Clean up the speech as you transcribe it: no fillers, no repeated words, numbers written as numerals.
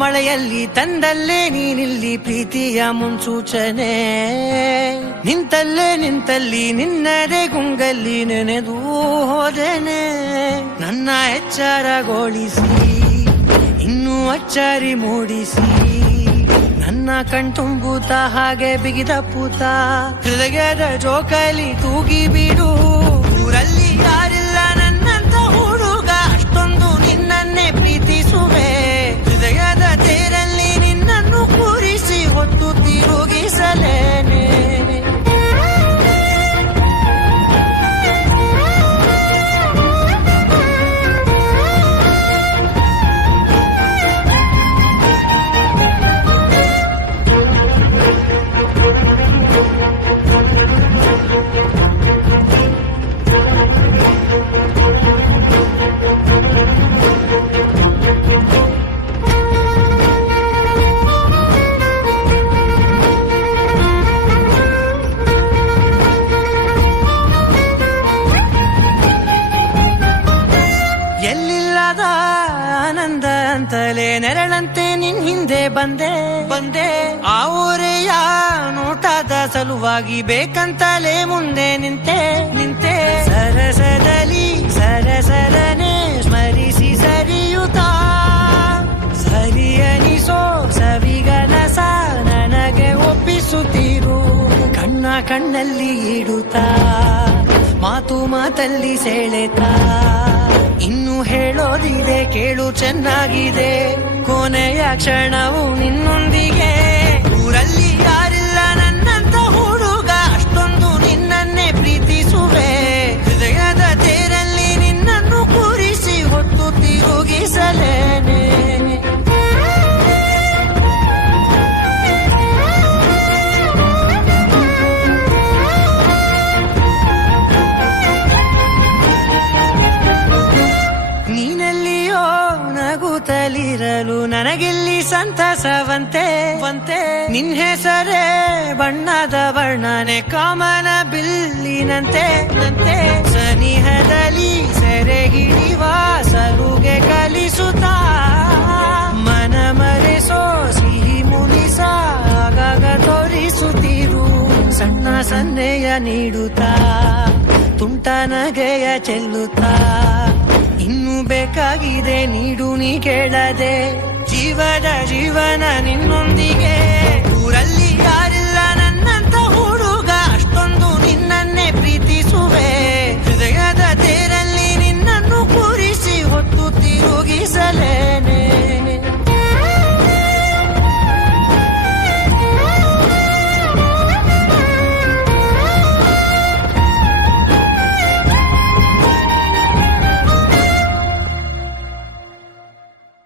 ಮಳೆಯಲ್ಲಿ ತಂದಲ್ಲೇ ನೀನಿಲ್ಲಿ ಪ್ರೀತಿಯ ಮುನ್ಸೂಚನೆ, ನಿಂತಲ್ಲಿ ನಿನ್ನದೇ ಗುಂಗಲ್ಲಿ ನೆನೆದು ಹೋದೆನೆ. ನನ್ನ ಎಚ್ಚರಗೊಳಿಸಿ ಇನ್ನೂ ಅಚ್ಚರಿ ಮೂಡಿಸಿ, ನನ್ನ ಕಣ್ತುಂಬುತ್ತ ಹಾಗೆ ಬಿಗಿದ ಪೂತ ಹೃದಯದ ಜೋಕಾಲಿ ತೂಗಿ ಬಿಡು. ಊರಲ್ಲಿ ಯಾರಿಲ್ಲ ನನ್ನಂತ ಹುಡುಗ, ಅಷ್ಟೊಂದು ನಿನ್ನನ್ನೇ ಪ್ರೀತಿಸುವೆ. ಹೃದಯದ ತೇರಲ್ಲಿ ನಿನ್ನನ್ನು ಕೂರಿಸಿ ಹೊತ್ತು ತಿರುಗಿಸಲೇನೆ. ಆನಂದ ಅಂತಲೇ ನೆರಳಂತೆ ನಿನ್ ಹಿಂದೆ ಬಂದೆ. ಆ ಊರೆಯ ನೋಟದ ಸಲುವಾಗಿ ಬೇಕಂತಲೇ ಮುಂದೆ ನಿಂತೆ. ಸರಸರನೆ ಸ್ಮರಿಸಿ ಸರಿಯುತ್ತಾ, ಸರಿಯನಿಸೋ ಸವಿಗನಸ ನನಗೆ ಒಪ್ಪಿಸುತ್ತೀರು. ಕಣ್ಣಲ್ಲಿ ಇಡುತ್ತಾ, ಮಾತಲ್ಲಿ ಸೆಳೆತಾ, ಇನ್ನು ಹೇಳೋದಿದೆ ಕೇಳು ಚೆನ್ನಾಗಿದೆ. ಕೊನೆಯ ಕ್ಷಣವು ನಿನ್ನೊಂದಿಗೆ. ಊರಲ್ಲಿ ಯಾರಿಲ್ಲ ನನ್ನಂತ ಹುಡುಗ, ಅಷ್ಟೊಂದು ನಿನ್ನನ್ನೇ ಪ್ರೀತಿಸುವೆ. ಹೃದಯದ ತೇರಲ್ಲಿ ನಿನ್ನನ್ನು ಕೂರಿಸಿ ಹೊತ್ತು ತಿರುಗಿಸಲೇನೆ. ನಗುತ್ತಲಿರಲು ನನಗಿಲ್ಲಿ ಸಂತಸವಂತೆ. ನಿನ್ ಹೆಸರೇ ಬಣ್ಣದ ವರ್ಣನೆ ಕಾಮನ ಬಿಲ್ಲಿನಂತೆ. ಸನಿಹದಲ್ಲಿ ಸೆರೆ ಹಿಡಿವ ಸಲುಗೆ ಕಲಿಸುತ್ತಾ, ಮನ ಮರೆಸೋ ಸಿಹಿ ಮುನಿಸ ಆಗಾಗ ತೋರಿಸುತ್ತಿರು. ಸಣ್ಣ ಸನ್ನೆಯ ನೀಡುತ್ತಾ, ತುಂಟ ನಗೆಯ ಚೆಲ್ಲುತ್ತಾ, ಇನ್ನು ಬೇಕಾಗಿದೆ ನೀಡು ನೀ ಕೇಳದೆ. ಜೀವನ ನಿನ್ನೊಂದಿಗೆ.